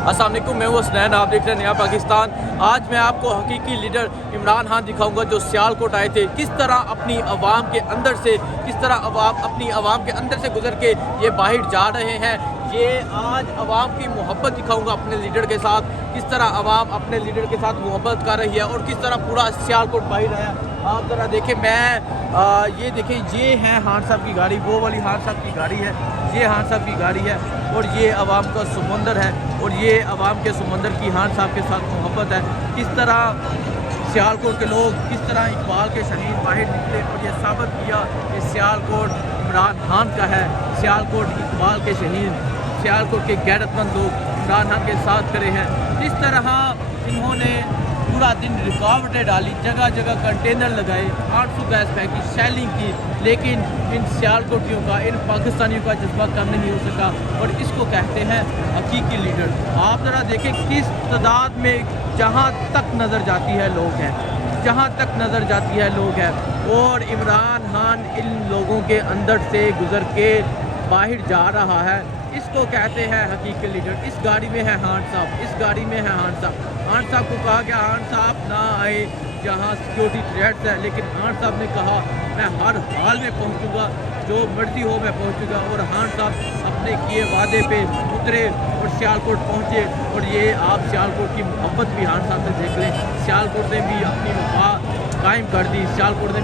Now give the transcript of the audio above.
अस्सलाम वालेकुम, मैं हूँ हसनैन, आप देख रहे हैं नया पाकिस्तान। आज मैं आपको हकीकी लीडर इमरान खान दिखाऊंगा जो सियालकोट आए थे, किस तरह अपनी आवाम के अंदर से अपनी आवाम के अंदर से गुजर के ये बाहर जा रहे हैं। ये आज आवाम की मोहब्बत दिखाऊंगा अपने लीडर के साथ, किस तरह आवाम अपने लीडर के साथ मोहब्बत कर रही है और किस तरह पूरा सियालकोट बाहर आया। आप ज़रा देखें, ये देखें, ये है खान साहब की गाड़ी, वो वाली खान साहब की गाड़ी है, ये खान साहब की गाड़ी है और ये आवाम का समंदर है और ये आवाम के समंदर की खान साहब के साथ मोहब्बत है। किस तरह सियालकोट के लोग, किस तरह इकबाल के शहीद बाहर निकले और ये साबित किया कि सियालकोट इमरान खान का है, सियालकोट इकबाल के शहीद, सियालकोट के गैरतमंद लोग इमरान खान के साथ खड़े हैं। इस तरह इन्होंने पूरा दिन रुकावटें डाली, जगह जगह कंटेनर लगाए, 800 गैस फेंकी, शेलिंग की, लेकिन इन सियालकोटियों का, इन पाकिस्तानियों का जज्बा कम नहीं हो सका और इसको कहते हैं हकीकी लीडर। आप ज़रा देखें किस तादाद में, जहाँ तक नज़र जाती है लोग हैं, जहाँ तक नज़र जाती है लोग हैं और इमरान खान इन लोगों के अंदर से गुज़र के बाहर जा रहा है। इसको कहते हैं हकीकी लीडर। इस गाड़ी में है खान साहब, इस गाड़ी में है खान साहब। खान साहब को कहा गया खान साहब ना आए जहाँ सिक्योरिटी थ्रेट्स है, लेकिन खान साहब ने कहा मैं हर हाल में पहुँचूँगा, जो मर्जी हो मैं पहुँचूँगा। और खान साहब अपने किए वादे पे उतरे और सियालकोट पहुँचे और ये आप सियालकोट की मोहब्बत भी खान साहब से देख लें। सियालकोट ने भी अपनी वफा कायम कर दी, सियालकोट ने